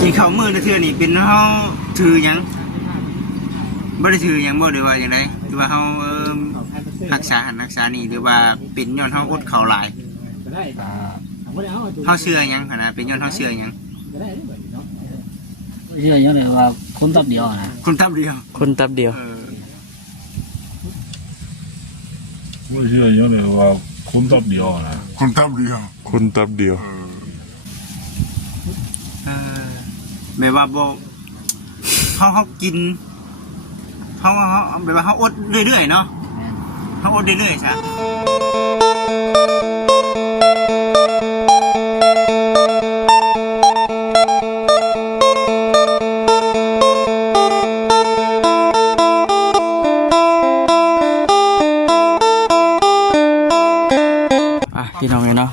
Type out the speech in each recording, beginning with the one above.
กินข้าวมื้อละเทื่อนี่เป็นเฮาถือหยังบ่ได้ถือหยังบ่หรือว่าจังไดหรือว่าเฮารักษาหันรักษานี่หรือว่าเป็นย้อนเฮาอดข้าวหลายเฮาเชื่อหยังหั่นน่ะเป็นย้อนเฮาเชื่อหยัง เชื่อยังเลยว่าคนตับเดียวนะ คนตับเดียว คนตับเดียว ไม่เชื่อยังเลยว่าคนตับเดียวนะ คนตับเดียว คนตับเดียว แม่ว่าบ่เฮากินเฮาแบบว่าเฮาอดเรื่อยๆเนาะเฮาอดเรื่อยๆซะพี่น้องเนาะ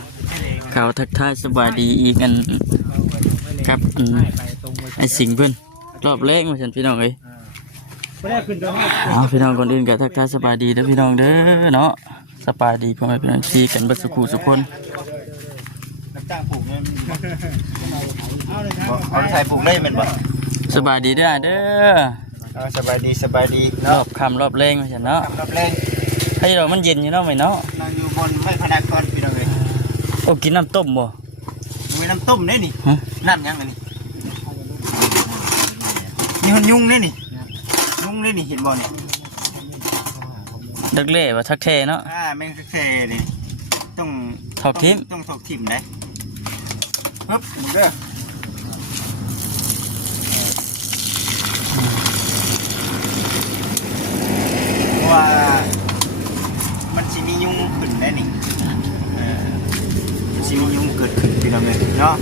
ข่าวทักทายสบายดีอีกกันครับไอสิ่งเพื่อนรอบแรกมาฉันพี่น้องเอ้ยพี่น้องคนอื่นก็ทักทายสบายดีนะพี่น้องเด้อเนาะสบายดีพ่อแม่พี่น้องที่กันบัดสุขุสุขคนเอาใส่ปลูกได้แม่นบ่ สบายดีเด้อเด้อ สบายดีรอ เนาะ บคำรอบแรงมาฉันเนาะ รอบแรง ให้เรามันเย็นอยู่เนาะไหมเนาะ เราอยู่บนไม้พนักก่อนพี่น้องเอ้ย โอ้กินน้ำต้มบ่ มีน้ำต้มได้นี่ ฮะ น้ำยังอันนี้มีคนยุงได้นี่ยุงได้นี่เห็นบ่นี่ ดักเล่ว่าทักแท้เนาะ แมงแค่นี่ต้อง ถอกทิ่ม ต้องถอกทิ่มได้ฮึบมึงเด้อเพราะว่ามันสิมียุงขึ้นได้นี่มันสิมียุงเกิดขึ้นพี่น้องเอ้ยเนาะ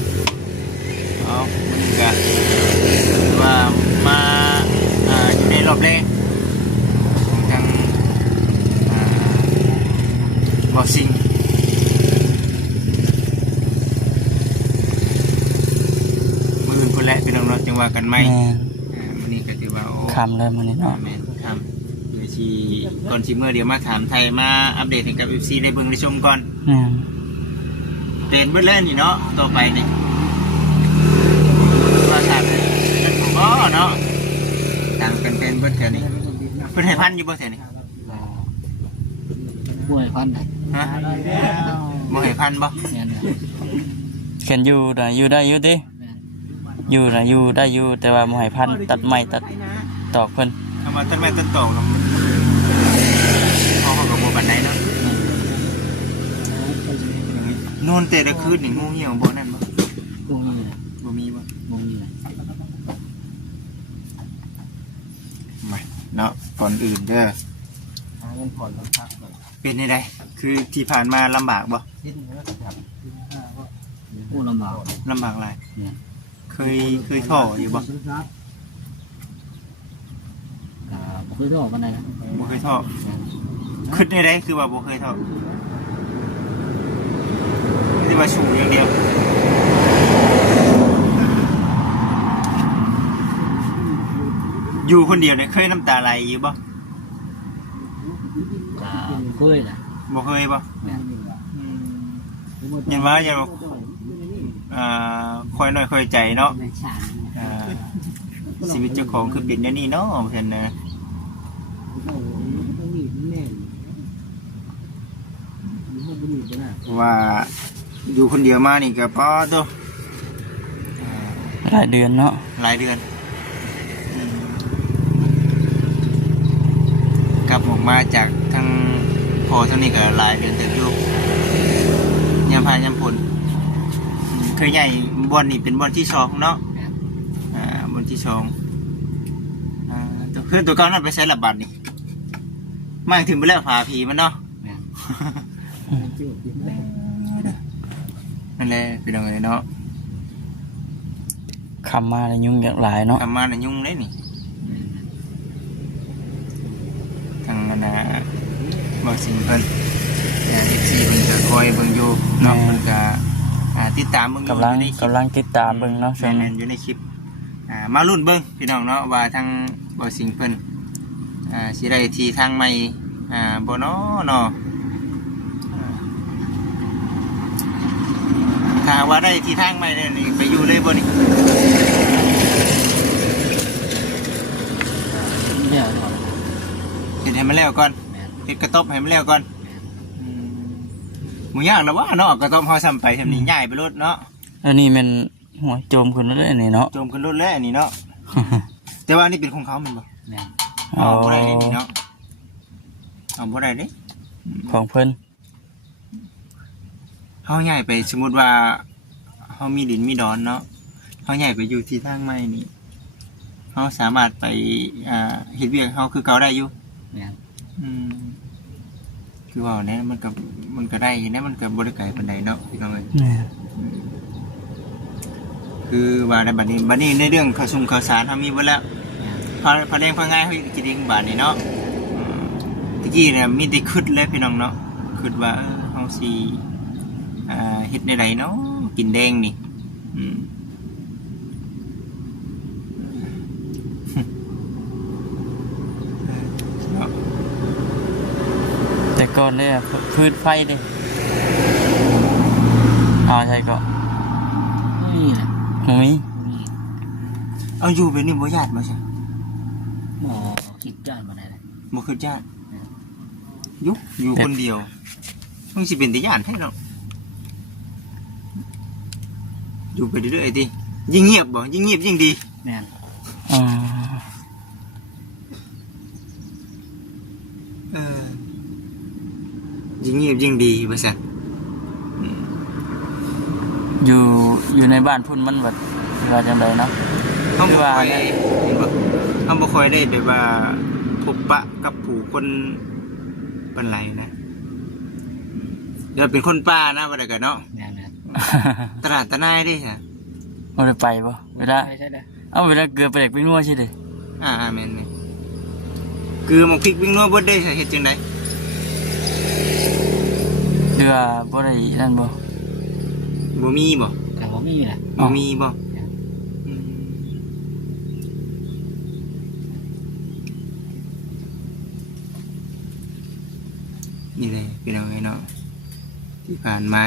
เอามันก็ว่ามาอยู่ในรอบแรกของทางบ่อซิงมือคนแหละพี่น้องเนาะจังว่ากันไหม แม่น วันนี้ก็ถือว่าโอ้ คำเลยมันนี่เนาะ แม่นครับเดี๋ยวชีก่อนชีเมื่อเดี๋ยวมาถามไทยมาอัปเดตให้กับ FC ได้เบิ่งได้ชมก่อน แม่น เป็นเบิดแล้วนี่เนาะต่อไปนี่ว่าถามนั่นผมก็เนาะต่างกันเป็นเบิดแค่นี้เพิ่นให้พันอยู่บ่แค่นี้ ป่วยพันธุ์ ฮะบ่ให้พันบ่ เนี่ย เขียนอยู่นะอยู่ได้อยู่ดิอยู่นะอยู่ได้อยู่แต่ว่าหมวยพันธุ์ตัดไม้ตัดตอกเพิ่น เอามาต้นไม้ต้นตอกเนาะเขาก็บ่ปานใดเนาะนอนแต่ละคืนนี่งูเหี่ยวบ่นั่นบ่ บุ้งนี่ บ่มีบ่ บุ้งนี่ มาเนาะก่อนอื่นเด้อเป็นยังไงคือที่ผ่านมาลำบากบ่ ผู้ลำบาก ลำบากอะไรเคยท่ออยู่บ่ บ่เคยทอดกันได้นะ บ่เคยท่อขึ้นได้คือว่าบ่เคยท่อที่ว่าสูงอย่างเดียวอยู่คนเดียวเนี่ยเคยน้ำตาไหลอยู่บ่ เคยนะ บ่เคยบ่ยันว่าอย่าคอยหน่อยคอยใจเนาะชีวิตเจ้าของคือเป็นอย่างนี้เนาะเพิ่นนะว่าอยู่คนเดียวมานี่ก็พอตัว หลายเดือนเนาะ หลายเดือนกลับออกมาจากทางพอเท่านี้ก็หลายเดือนเต็มอยู่ยามพายามฝนเคยใหญ่บ่อนนี่เป็นบ่อนที่สองเนาะบ่อนที่สองเพื่อนตัวเก่านั่นไปใช้ระบาดนี่มาถึงไปแล้วผาผีมันเนาะนั่นแหละพี่น้องเอ้ยเนาะ คำมาแล้วยุ่งอย่างหลายเนาะ ทำมาน่ะยุ่งเลยนี่ทางนั้นบ่สิ่งเพิ่นFC เพิ่นก็คอยเบิ่งอยู่เนาะเพิ่นก็ติดตามเบิ่งอยู่ กำลัง อยู่ในคลิป ติดตามเบิ่งเนาะช่วง แม่ นี้ นอยู่ในคลิปมาลุ้นเบิ่งพี่น้องเนาะว่าทางบ่สิ่งเพิ่นสิได้ที่ทางใหม่บ่เนาะเนาะถ้าว่าได้ที่ทางใหม่เนี่ยนี่ไปอยู่เลยบ่นี่ แล้วก่อน แม่น เฮ็ดกระต๊อบให้มันแล้วก่อนบ่ยากแล้วว่าเนาะกระต๊อบเฮาซ้ำไปซ้ำนี้ย้ายไปรถเนาะ อันนี้มันหัวโจมขึ้นแล้วนี่เนาะ โจมขึ้นรถแล้วอันนี้เนาะ แต่ว่านี่เป็นของเขาแม่นบ่ แม่น เอาบ่ได้เด้นี่เนาะเอาบ่ได้เด้ ของเพิ่น เฮาย้ายไปสมมุติว่าเฮามีดินมีดอนเนาะเฮาย้ายไปอยู่ที่ทางใหม่นี่เฮาสามารถไปเฮ็ดเวียกเฮาคือเก่าได้อยู่ แม่น คือว่าเนี่ยมันก็ได้นะมันก็บ่ได้ไกลปานใดเนาะพี่น้องเอ้ย นี่ คือว่าในบัดนี้ในเรื่องข้าวซุ่มข้าวสารเฮามีเบิดแล้วพอแดงพอง่ายเฮากินเองบาดนี้เนาะตะกี้เนี่ยมีแต่คิดเลยพี่น้องเนาะคิดว่าเฮาสิเฮ็ดในใดเนาะกินแดงนี่เนาะ แต่ก่อนเนี่ยพืชไฟดิใช่ก็ นี่แหละ มี นี่ เอาอยู่แบบนี้บ่ญาติบ่ใช่ หมอคิดจ้านมาได้เลย บ่คือญาติอยู่คนเดียวมันสิเป็นแต่ญาติให้เนาะอยู่ไปเรื่อยๆติยิ่งเงียบบ่ยิ่งเงียบยิ่งดี แม่น อ๋อ ยิ่งเงียบยิ่งดีว่าซั่น อยู่ในบ้านพุ่นมันแบบว่าจังไดเนาะ เฮาบ่ค่อยเฮาบ่ค่อยได้แบบว่าพบปะกับผู้คนปานไรนะเดี๋ยวเป็นคนป่านะว่าได้กันเนาะ แม่นแม่น ตลาดตะนายเด้ซะ บ่ได้ไปบ่เวลา ใช่ได้ เวลาเกลือไปเด็กไปนัวใช่ดิ แม่นๆคือหมกพริกวิ่งนัวบ่ได้ซะเฮ็ดจังได๋ เรือบ่ได้นั่นบ่ บ่มีบ่ แต่ว่ามีแหละ บ่มีบ่นี่เลยพี่น้องเนาะที่ผ่านมา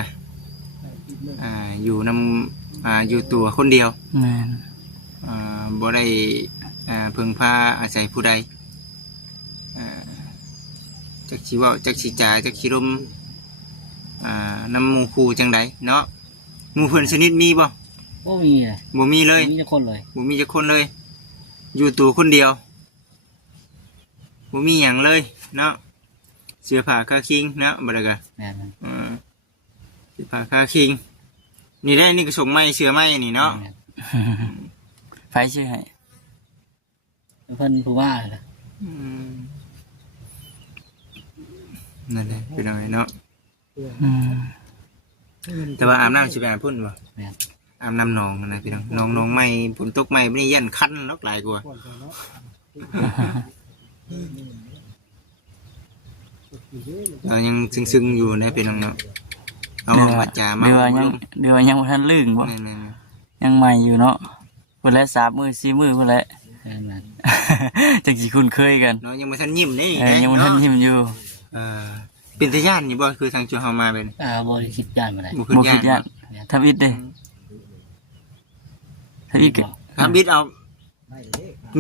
อยู่นำอยู่ตัวคนเดียว แม่น บ่ได้พึ่งพาอาศัยผู้ใดจักสิเว้าจักสิจาจักสิลมนำหมู่คู่จังใดเนาะหมู่เพิ่นสนิทมีบ่ ก็มีเลย บ่มีเลย มีแต่คนเลย บ่มีจักคนเลย อยู่ตัวคนเดียวบ่มีหยังเลยเนาะเสื้อผ้าคาคิงเนาะบ่ได้ก็ แม่นแม่น เสื้อผ้าคาคิงนี่ได้นี่ก็ส่งไม้เสื้อไม้นี่เนาะ แม่น ไฟชื่อให้ เพิ่นผู้ว่าเลย นั่นแหละเป็นอะไรเนาะ อืม แต่ว่าอาบน้ำสิไปอาบพุ่นบ่ แม่น อาบน้ำหนองนะพี่น้องน้องไม่ฝนตกไม่ไม่ได้ยันคันนกหลายกว่าเรายังซึ้งๆอยู่นะพี่น้องเนาะเอามาจามา เดือยังบ่ทันลื่นบ่ แม่น ยังใหม่อยู่เนาะเพิ่นละ3 มื้อ 4 มื้อเพิ่นละ แม่นแม่น จังสิคุ้นเคยกัน ๆเนาะยังไม่ทันยิ้มนี่ ยังบ่ทันยิ้มอยู่ เป็นตาย่านนี่บ่คือทางจังเฮามาเป็น บ่ได้คิดจ้านมาได้ บ่คือ บ่ ย่า คิ น ดยากทำอิดเด้ทำอิดก็ ทำบิดเอา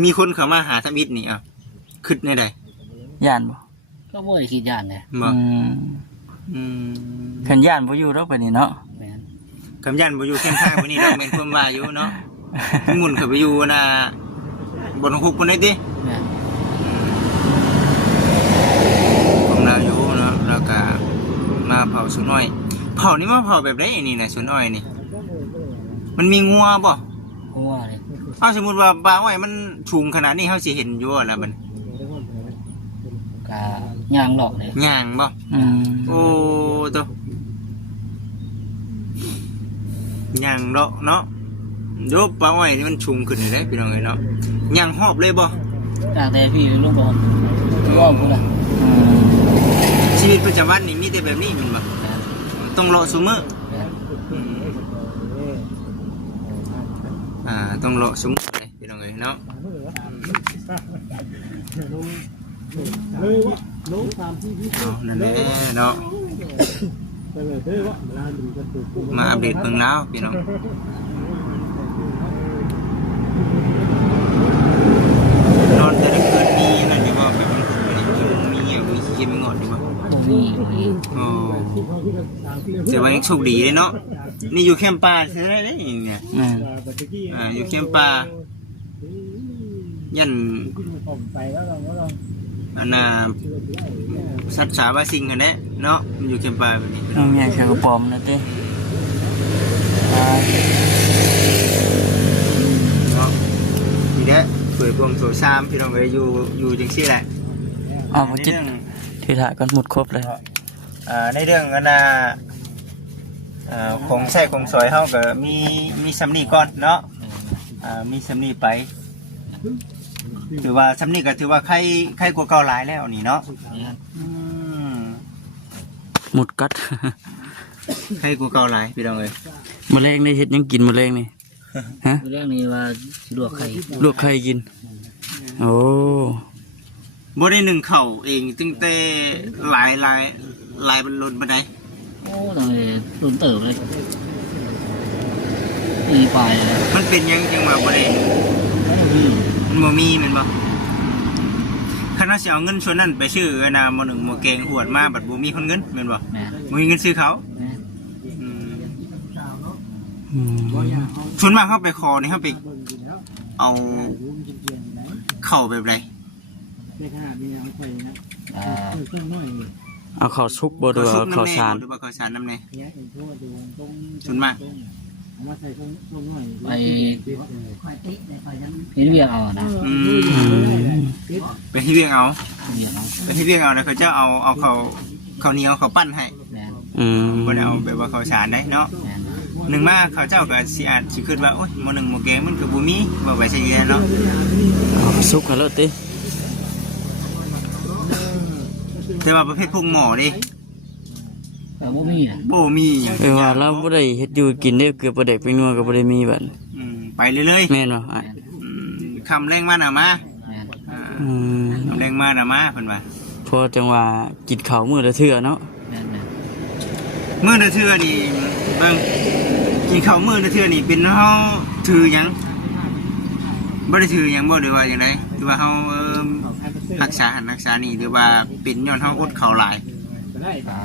มีคนเข้ามาหาทำบิดนี่คิดในใด ย่านบ่ ก็บ่ได้คิดจ้านเลย บ่ คันย่านบ่อยู่ดอกปานนี้เนาะ แม่น คำยันบ่อยู่ข้างๆวันนี้เราเป็นความว่าอยู่เนาะหมุนเข้าไปอยู่นะบนหุบบ่ได้ติ แม่น ของเราอยู่เนาะแล้วก็มาเผาสวนอ้อยเผานี่มาเผาแบบไดนี่น่ะสวนอ้อยนี่ มันมีงัวบ่ ผู้ว่าเลย เอาสมมุติว่าปลาอ้อยมันสูงขนาดนี้เฮาสิเห็นอยู่ล่ะบัด ก็ย่างหลอกเลย ย่างบ่ โอ้ตัวย่างดอกเนาะโยบปลาอ้อยนี่มันสูงขึ้นได้พี่น้องเอ้ยเนาะย่างหอบเลยบ่ ตั้งแต่พี่ลูกบอลรอบพุ่นล่ะ ชีวิตประจำวันนี่มีแต่แบบนี้แมันบ่ต้องเลาะซุมื้อ ต้องเลาะซุมื้อเลยพี่น้องเอ้ยเนาะเอานั่นแหละเนาะมาอัปเดตเบิ่งแล้วพี่น้องนอนแต่ละคืนมีนั่นอยู่บ่แบบมันมีหยัง ถือว่ายังโชคดีเลยเนาะนี่อยู่แคมป์ป่าใช่ไหมเนี่ย แม่น อยู่แคมป์ป่ายันอันน่ะสัตว์สาบาสิงกันแน่เนาะมันอยู่แคมป์ป่าแบบนี้ น้องใหญ่แค่กระป๋อมนะเต้ เนาะนี่แหละเปิดวงโสซามพี่น้องก็อยู่จังซี่แหละ อ๋อบ่จิตที่ถ่ายก่อนหมดครบเลย ในเรื่องอันน่ะของใช้ของสอยเฮาก็มีสำนีก่อนเนาะมีสำนีไปถือว่าสำนีก็ถือว่าใครกว่าเก่าหลายแล้วนี่เนาะหมดกัด ใครกว่าเก่าหลายพี่น้องเอ้ย แมลงนี่เฮ็ดหยังกินแมลงนี่ฮะ เรื่องนี้ว่าลวกไข่ ลวกไข่กินโอ้ บ่ได้นึ่งข้าวเองตั้งแต่หลายบรรลุบันได โอ้ตอนนี้ลุ้นเติบเลยปีปลายเลย มันเป็นหยังจังว่าบ่ได้มันบ่มีแม่นบ่คันว่าสิเอาเงินส่วนนั้นไปซื้ออันน่ะหม้อหนึ่งหม้อแกงหวดมาบัดบ่มีคนเงินแม่นบ่ แม่ บ่มีเงินซื้อเขา แม่ อืม ส่วนมากเขาไปคอนี่เขาไปเอาเข่าแบบไร อ่า เอาข้าวสุกบ่ดูเอาข้าวสาร หรือว่าข้าวสารน้ำแน่ส่วนมาก ไปเห็นเวียงเอานะ อืม ไปที่เวียงเอา เวียงเอา ไปที่เวียงเอาแล้วเขาจะเอาเขาเหนียวเขาปั้นให้ แม่ อืม บ่ได้เอาแบบว่าข้าวสารได้เนาะ แม่ หนึ่งมาเขาเจ้าก็สิอาจสิคิดว่าโอ๊ยหม้อหนึ่งหม้อแกงมันก็บ่มีบ่ไปใช้เยอะเนาะ เอาสุกกันแล้วติ แต่ว่าประเภทพวกหม้อดิ แต่บ่มีอ่ะ บ่มี ว่าเราบ่ได้เฮ็ดอยู่กินเด้อเกือบบ่ได้ไปนัวก็บ่ได้มีบัด ไปเรื่อย แม่นบ่อ่ะ ๆคำแรงมาน่ะมา แม่ อืม คำแรงมาน่ะมาเพิ่นว่า พอจังว่ากินข้าวมื้อละเทื่อเนาะ แม่ มื้อละเทื่อนี่เบิ่งกินข้าวมื้อละเทื่อนี่เป็นเฮาถือหยังบ่ได้ถือหยังบ่หรือว่าจังไดหรือว่าเฮารักษาหันรักษานี่หรือว่าเป็นย้อนเฮาอดข้าวหลาย อ่า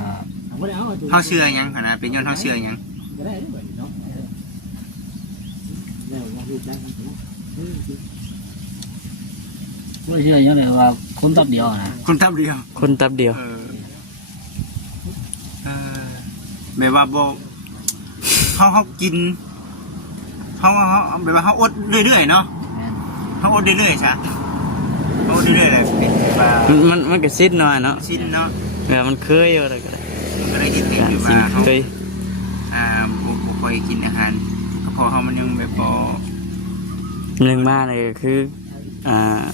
เฮาเชื่อหยังหั่นน่ะเป็นย้อนเฮาเชื่อหยัง ไม่เชื่อยังเลยว่าคนตับเดียวนะ คนทับเดียว คนตับเดียว เออแบบว่าบ่เฮากินเฮาแบบว่าเฮาอดเรื่อยๆเนาะ แม่ เฮาอดเรื่อยๆซะเฮาอดเรื่อยๆแหละเป็นแบบว่า มันก็ซิดหน่อยเนาะ สิ้นเนาะ แบบมันเคยอยู่แล้วก็ได้ มันก็ได้เห็น การ อยู่ สิ่ง ว่าเฮา เคย บ่ค่อยกินอาหารกระเพาะเฮามันยังแบบบ่ หนึ่งมาเลยก็คืออ่า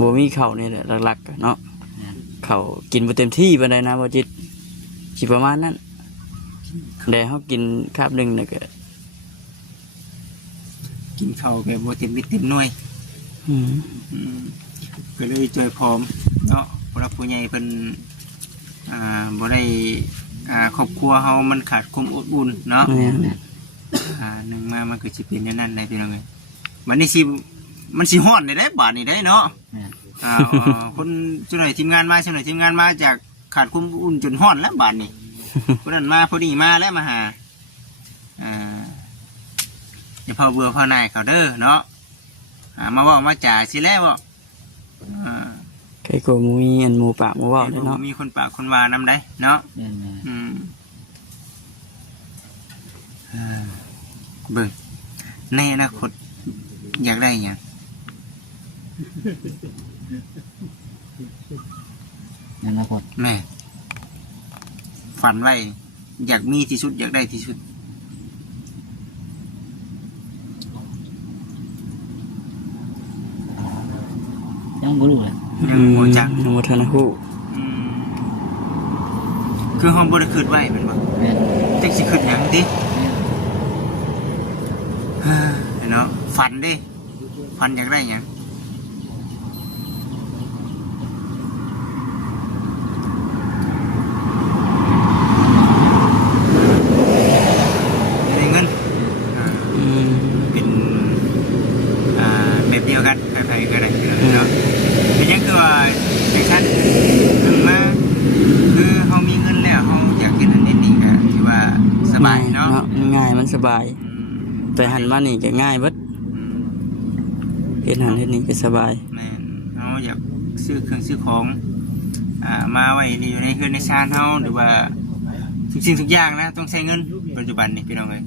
บ่มีข้าวนี่แหละหลักๆเนาะข้าวกินบ่เต็มที่ปานใดนะบ่จิตสิประมาณนั้นแต่เฮากินคาบหนึงน่ะก็ กินข้าวแบบบ่เต็มเม็ดเต็มหน่วย อืม ก็เลยจอยพร้อมเนาะเพราะว่าผู้ใหญ่เพิ่นบ่ได้ครอบครัวเฮามันขาดความอบอุ่นเนาะ แม่น หนึ่งมามันก็สิเป็นอย่างนั้นได้พี่น้องเอ้ยบัดนี้สิมันสิฮ้อนได้บาดนี้ได้เนาะคนจุหน่อยทีมงานมาจุหน่อยทีมงานมาจากขาดความอบอุ่นจนฮ้อนแล้วบาดนี้คนนั้นมาพอดีมาแล้วมาหาอย่าพอเบื่อพอนายเขาเด้อเนาะมาเว้ามาจ่าสิแล้วบ่ ใครก็มีอันหมู่ปากหมู่เว้าได้เนาะ มีคนปากคนว่านำได้เนาะ แม่ เบิ่งในอนาคตอยากได้หยัง อนาคต แม่ฝันไว้อยากมีที่สุดอยากได้ที่สุด ยังบ่รู้เลย ยังบ่จัก ยังบ่ทันฮู้ คือห้องบ่ได้คิดไว้เป็นบ่ แม่ จักสิคิดหยังติเนาะฝันเด้ฝันอยากได้หยังได้เงิน อืม เป็นแบบเดียวกันใครๆก็ได้เนาะเป็นหยังคือว่าจังซั่นถึงมาคือเฮามีเงินแล้วเฮาอยากเฮ็ดอันนี้นี่ก็ มันสบายไปหันมานี่ก็ง่ายเบิดเฮ็ดหันเฮ็ดนี่ก็สบาย แม่นเฮาอยากซื้อเครื่องซื้อของมาไว้อยู่ในเฮือนในชานเฮาหรือว่าทุกสิ่งทุกอย่างนะต้องใช้เงินปัจจุบันนี่พี่น้องเอ้ย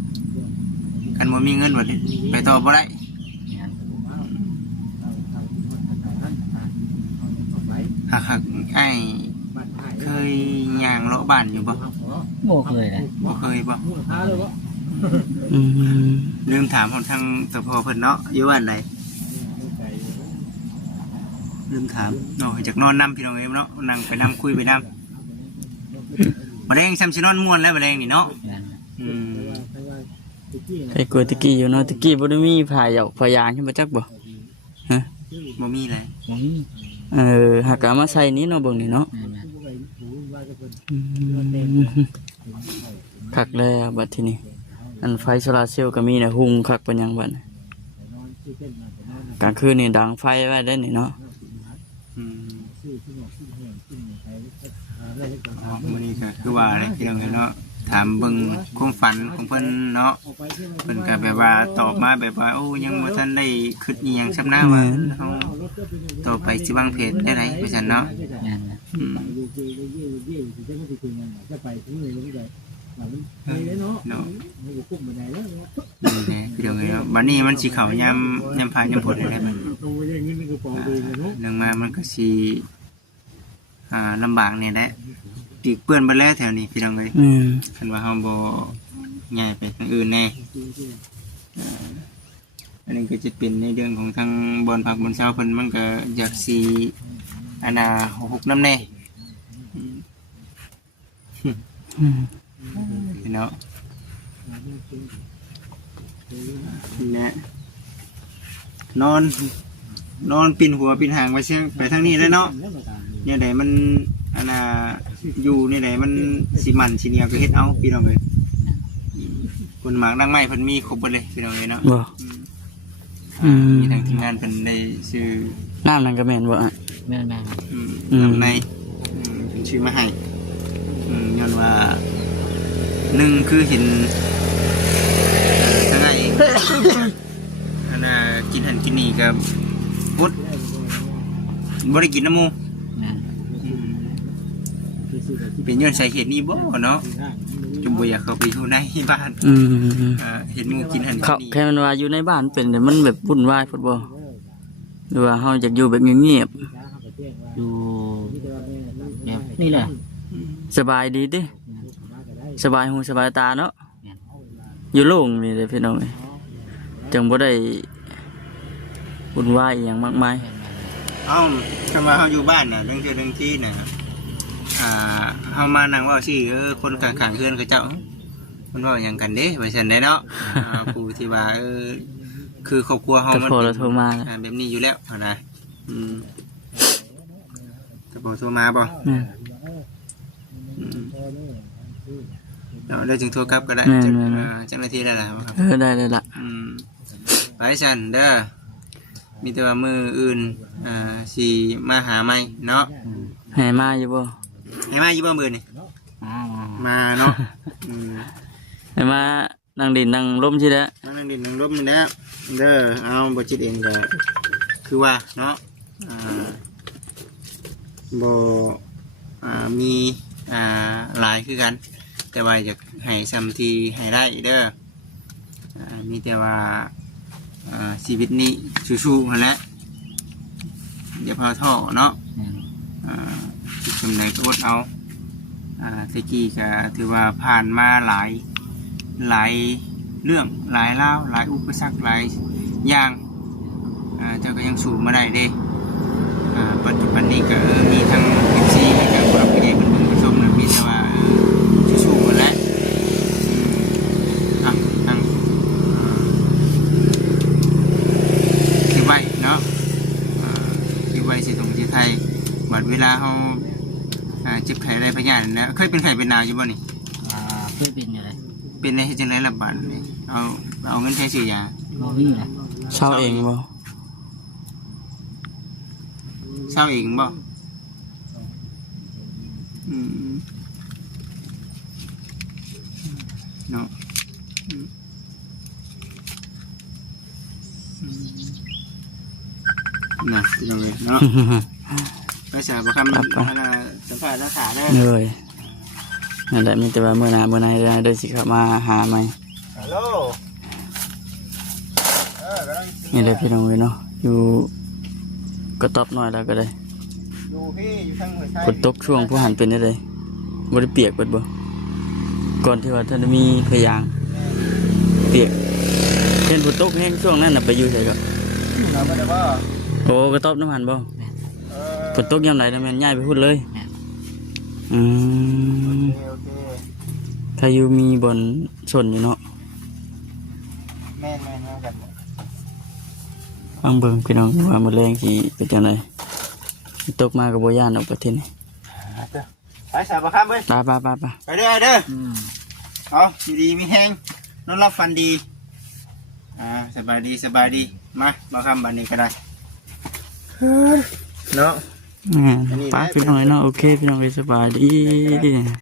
คันบ่มีเงินบ่ไปต่อบ่ได้หักไอ้เคยย่างเลาะบ้านอยู่บ่ บ่เคยเลย บ่เคยบ่ อืม ลืมถามของทางสพเพิ่นเนาะอยู่บ้านใดลืมถามเนาะจากนอนนำพี่น้องเอ้ยเนาะนั่งไปนำคุยไปนำบ่ได้ซ้ำสินอนม่วนแล้วบ่ได้นี่เนาะอืม ไอ้กวยตะกี้อยู่เนาะตะกี้บ่ได้มีผาหยอกผายางขึ้นมาจักบ่ฮะ บ่มีเลย บ่มี หากเอามาใส่นี้เนาะเบิ่งนี่เนาะคักแล้วบัดทีนี้อันไฟโซลาร์เซลล์ก็มีนะหุงคักปานหยังบัดกลางคืนนี่ดังไฟไว้ได้นี่เนาะ อืมมื้อนี้ก็คือว่าอะไรพี่น้องเอ้ยเนาะถามเบิ่งความฝันของเพิ่นเนาะเพิ่นก็แบบว่าตอบมาแบบว่าโอ้ยังบ่ทันได้คิดอีหยังซำนะว่าเฮาต่อไปสิวางแผนได้ไดว่าซั่นเนาะ แม่น อืมเนาะนี่แหละพี่น้องเอ้ยเนาะบัดนี้มันสิเข้ายามพายามฝนได้บัดเรื่องมามันก็สิลำบากนี่แหละปีกเปื้อนไปแล้วแถวนี้พี่น้องเอ้ย คันว่าเฮาบ่ย้ายไปทางอื่นแน่อันนี้ก็จะเป็นในเรื่องของทางบอนพักบอนเช้าเพิ่นมันก็อยากสิหกน้ำแน่เนาะเนี่ยนอนปิ่นหัวปิ่นหางไปเชียงไปทางนี้แล้วเนาะเนี่ยไหนมันอยู่เนี่ยไหนมันสิมันสิเหนียวก็เฮ็ดเอาพี่น้องเอ้ยคนหมากนั่งไม้เพิ่นมีครบหมดเลยพี่น้องเอ้ยเนาะ บ่ มีทางทีมงานเพิ่นได้ชื่อ น้ำนั่นก็แม่นบ่อ่ะ แม่น นำในเป็นชื่อมาให้ย้อนว่าหนึ่งคือเห็นทั้งไงกินหันกินนี่กับพุดบ่ได้กินน้ำมู แม่น เป็นย้อนสาเหตุนี้บ่เนาะจุ่มบ่อยากเข้าไปอยู่ในบ้านเห็นหมูกินหันกิน เขา นี่ แค่มันว่าอยู่ในบ้านเป็นแต่มันแบบวุ่นวายพุ่นบ่หรือว่าเฮาอยากอยู่แบบเงียบ อยู่แบบนี่แหละ ๆสบายดีติสบายหูสบายตาเนาะอยู่โล่งนี่เลยพี่น้องเอ้ยจังบ่ได้วุ่นวายอีหยังมากมาย คำว่าเฮาอยู่บ้านน่ะเรื่องที่น่ะเฮามานั่งเว้าสิคนข้างๆเฮือนเขาเจ้ามันเว้าหยังกันเด้ว่าซั่นได้เนาะผู้ที่ว่าคือครอบครัวเฮา แต่ มัน พอเราโทรมาแล้ว แบบนี้อยู่แล้วนะแต่พอโทรมาบ่เราจึงโทรกลับก็ได้จังนาทีได้แล้วครับ ได้เลยล่ะ ไปฉันเด้อมีแต่ว่ามืออื่นสิมาหาใหม่เนาะ ให้มาอยู่บ่ ให้มาอยู่บ่มื้อนี่ มา มาเนาะ ให้มานั่งดินนั่งร่มสิแหละ นั่งดินนั่งลมนี่แหละเด้อเอาบ่จิตเองก็คือว่าเนาะบ่มีหลายคือกันแต่ว่าอยากให้ซ้ำที่ให้ได้เด้อมีแต่ว่าชีวิตนี้สู้ๆนั่นแหละอย่าพอท้อเนาะจุดจำไหนก็อดเอาตะกี้ก็ถือว่าผ่านมาหลายเรื่องหลายเล่าหลายอุปสรรคหลายอย่างเจ้าก็ยังสู้มาได้เด้ปัจจุบันนี้ก็มีทั้งเอฟซีและก็ผู้รับผู้ใหญ่เพิ่นเบิ่งผู้ชมนะมีแต่ว่าสู้ๆกันแหละตั้งคิดไว้เนาะคิดไว้สิตรงที่ไทยบัดเวลาเฮาเจ็บไข้อะไรพยาธินะเคยเป็นไข้เป็นหนาวอยู่บ่นี่ เคยเป็นอยู่เลย เป็นในจังได๋ล่ะบัดนี้เอาเงินใช้ซื้อยา บ่มีเลย เช้าเองบ่ เศร้าเองบ่เนาะ น่ะพี่น้องเลยเนาะภาษาประคำสัมภาษณ์รักษาได้ เลยนั่นแหละมีแต่ว่าเมื่อหนาเมื่อไหร่ได้โดยสิเข้ามาหาใหม่ ฮัลโหลกำลัง นี่เลยพี่น้องเลยเนาะอยู่กระต๊อบน้อยแล้วก็ได้ อยู่พี่อยู่ทางหัวใจ ฝนตกช่วงผู้หันเป็นได้เลยบ่ได้เปียกเบิดบ่ก่อนที่ว่าท่านมีพยางเปียกเช่นฝนตกแห้งช่วงนั้นน่ะไปอยู่ไสก็ เราไม่ได้ว่า โอ้กระต๊อบน้ำหันบ่ฝนตกยามไหนแล้วแม่นย้ายไปพูดเลยอืม โอเค ถ้าอยู่มีบอนสนอยู่เนาะ แม่กัน ฟังเบิ่งพี่น้องว่ามื้อแรงสิเป็นจังไดตกมาก็บ่ย่านออกประเทศนี่ ไปสาประคำเว้ย ไป ไปเด้อเด้อเอาดีมีแห้งนอนรับฟันดีสบายดีมาประคำบันนี้ก็ได้เนาะ ไปพี่น้องเนาะโอเคพี่น้องสบายดี